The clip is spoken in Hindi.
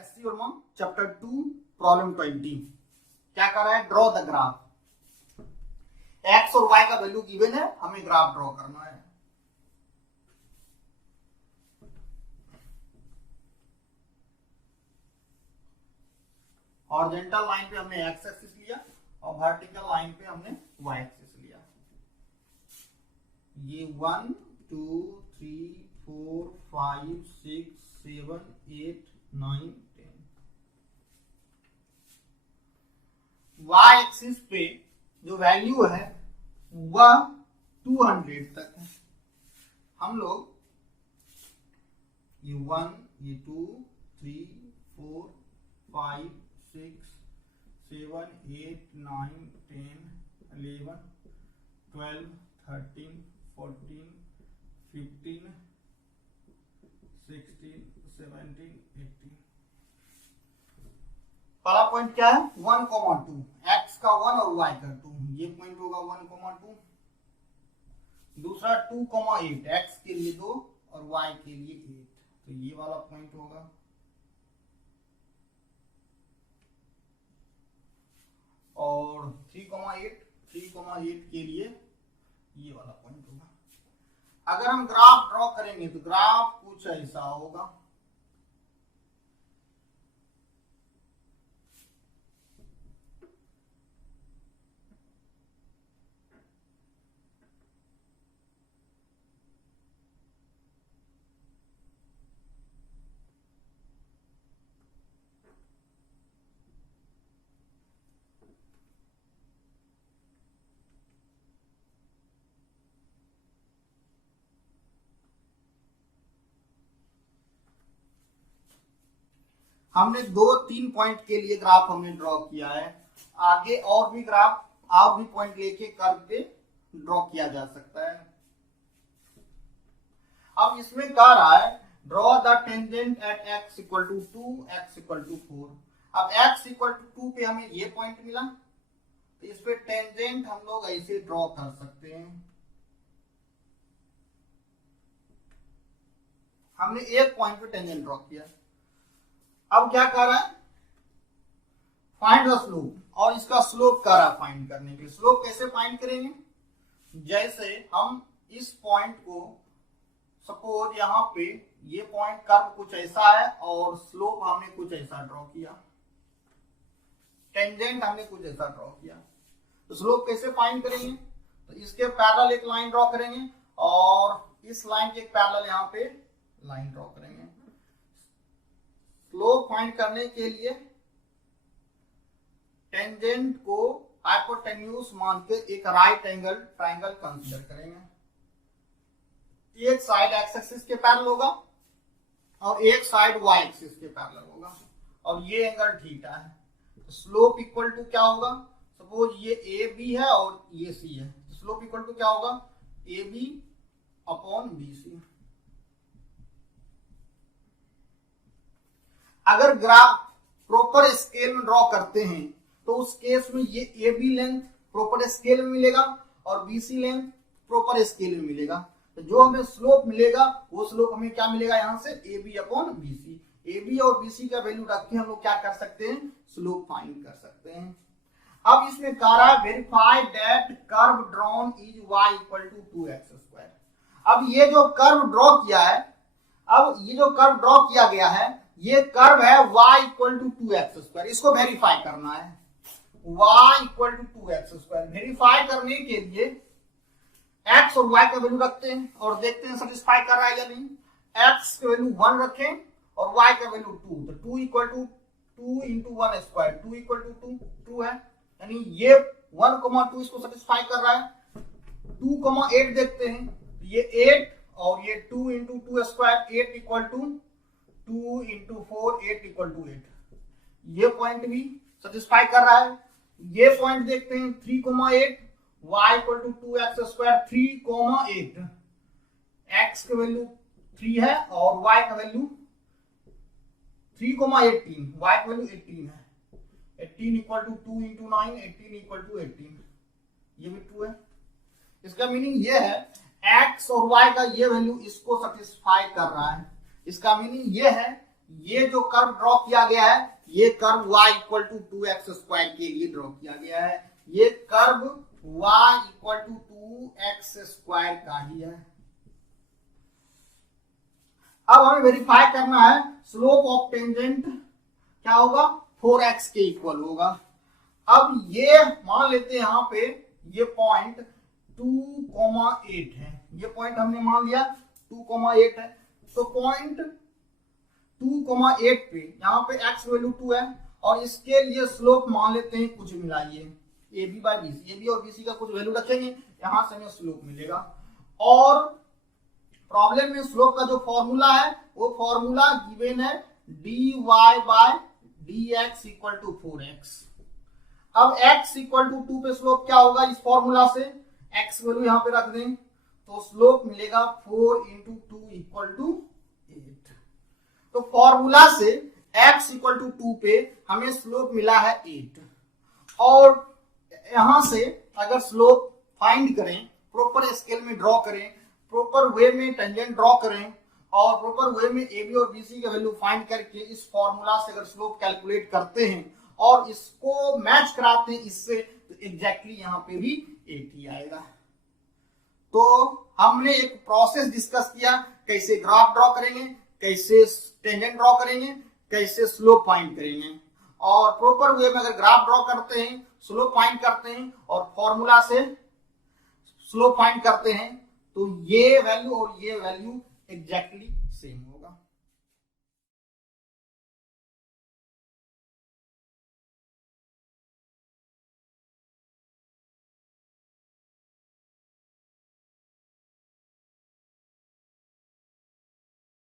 एससी और चैप्टर 2 प्रॉब्लम 20 क्या कर रहा है, ड्रॉ द ग्राफ। एक्स और वाई का वैल्यू गिवन है, हमें ग्राफ ड्रॉ करना है। हॉरिजॉन्टल लाइन पे हमने एक्स एक्सिस लिया और वर्टिकल लाइन पे हमने वाई एक्सिस लिया। ये 1 2 3 4 5 6 7 8 9 10 वाई एक्सिस पे जो वैल्यू है वह 200 तक है। हम लोग ये 1 ये 2 3 4 5 6 7 8 9 10 11 12 13 14 15 16 17 18 पहला पॉइंट क्या है 1,2 एक्स का 1 और वाई का 2, ये पॉइंट होगा 1,2। दूसरा 2,8 एक्स के लिए 2 और वाई के लिए 8, तो ये वाला पॉइंट होगा। और 3,8 के लिए ये वाला पॉइंट होगा। अगर हम ग्राफ ड्रॉ करेंगे तो ग्राफ कुछ ऐसा होगा। हमने 2-3 पॉइंट के लिए ग्राफ हमने ड्रॉ किया है। आगे और भी ग्राफ और भी पॉइंट लेके कर्व पे ड्रॉ किया जा सकता है। अब इसमें कह रहा है draw the tangent at x equal to 2 x equal to 4। अब x इक्वल टू 2 पे हमें ये पॉइंट मिला, तो इस पे टेंजेंट हम लोग ऐसे ड्रॉ कर सकते हैं। हमने एक पॉइंट पे टेंजेंट ड्रॉ किया। अब क्या कर रहा है, फाइंड द स्लोप, और इसका स्लोप कर रहा है फाइंड करने के लिए। स्लोप कैसे फाइंड करेंगे, जैसे हम इस पॉइंट को सपोज यहाँ पे ये पॉइंट कर्व कुछ ऐसा है और स्लोप हमने कुछ ऐसा ड्रॉ किया, टेंजेंट हमने कुछ ऐसा ड्रॉ किया, तो स्लोप कैसे फाइंड करेंगे, तो इसके पैरेलल एक लाइन ड्रॉ करेंगे और इस लाइन के एक पैरेलल यहाँ पे लाइन ड्रॉ करेंगे। स्लोप फाइंड करने के लिए टेंजेंट को हाइपोटेन्यूज मान के एक राइट एंगल ट्रायंगल कंसीडर करेंगे। एक साइड एक्स एक्सिस के पैरेलल होगा और एक साइड वाई एक्सिस के पैरेलल होगा और ये एंगल थीटा है। तो स्लोप इक्वल टू क्या होगा, सपोज ये ए बी है और ये सी है, स्लोप इक्वल टू क्या होगा A B upon B C. अगर ग्राफ प्रॉपर स्केल में ड्रॉ करते हैं तो उस केस में ये A B length proper scale में मिलेगा और B C length proper scale में मिलेगा। तो जो हमें स्लोप मिलेगा वो स्लोप हमें क्या मिलेगा, यहाँ से A B upon B C. A B और बी सी का वैल्यू रख के हम लोग क्या कर सकते हैं, स्लोप फाइंड कर सकते हैं। अब इसमें कह रहा है verify that curve drawn is y equal to 2x²। अब ये जो कर्व ड्रॉ किया है, अब ये जो कर्व ड्रॉ किया गया है ये कर्व है y इक्वल टू 2x²। इसको वेरीफाई करना है, y equal to 2x²। Verify करने के लिए x और y का वैल्यू रखते हैं और देखते हैं सेटिस्फाई कर रहा है या नहीं। x का वैल्यू 1 रखें और y का वैल्यू 2, तो 2 equal to 2 into 1² 2 equal to 2 है, यानी ये 1,2 इसको सेटिस्फाई कर रहा है। 2,8 देखते हैं, ये 8 और ये 2 into 2² 8 equal to 2 into 4 8 equal to 8, ये पॉइंट भी सेटिस्फाई कर रहा है। ये पॉइंट देखते हैं 3,8 y equal to 2x² 3,8, x का वैल्यू 3 है और y का वैल्यू 3,18, y का वैल्यू 18 है। 18 equal to 2 into 9 18 equal to 18, ये भी 2 है। इसका मीनिंग ये है x और y का ये वैल्यू इसको सेटिस्फाई कर रहा है। इसका मीनिंग ये है ये जो कर्व ड्रॉ किया गया है ये curve y equal to 2x² के लिए ड्रॉ किया गया है। ये curve y equal to 2x² का ही है। अब हमें वेरीफाई करना है स्लोप ऑफ टेंजेंट क्या होगा, 4x के इक्वल होगा। अब ये मान लेते हैं यहाँ पे ये पॉइंट 2,8 है, ये पॉइंट हमने मान लिया 2,8 है। तो पॉइंट 2,8 पे यहाँ पे x वैल्यू 2 है और इसके लिए स्लोप मान लेते हैं कुछ मिलाइए AB बाय BC, AB और BC का कुछ वैल्यू रखेंगे, यहां से हमें स्लोप मिलेगा। और प्रॉब्लम में स्लोप का जो फॉर्मूला है वो फॉर्मूला गिवन है dy by dx equal to 4x। अब x इक्वल टू 2 पे स्लोप क्या होगा, इस फॉर्मूला से x वैल्यू यहां पे रख दें तो स्लोप मिलेगा 4 इंटू 2 इक्वल टू 8। तो फॉर्मूला से x इक्वल टू 2 पे हमें स्लोप मिला है 8 और यहां से अगर स्लोप फाइंड करें, प्रॉपर स्केल में ड्रॉ करें, प्रॉपर वे में टेंजेंट ड्रॉ करें और प्रॉपर वे में AB और BC का वैल्यू फाइंड करके इस फॉर्मूला से अगर स्लोप कैलकुलेट करते हैं और इसको मैच कराते हैं इससे, तो एग्जैक्टली यहां पे भी 8 ही आएगा। तो हमने एक प्रोसेस डिस्कस किया, कैसे ग्राफ ड्रॉ करेंगे, कैसे टेंजेंट ड्रॉ करेंगे, कैसे स्लोप फाइंड करेंगे। और प्रॉपर वे में अगर ग्राफ ड्रॉ करते हैं, स्लोप फाइंड करते हैं और फॉर्मूला से स्लोप फाइंड करते हैं तो ये वैल्यू और ये वैल्यू एग्जैक्टली सेम होगा।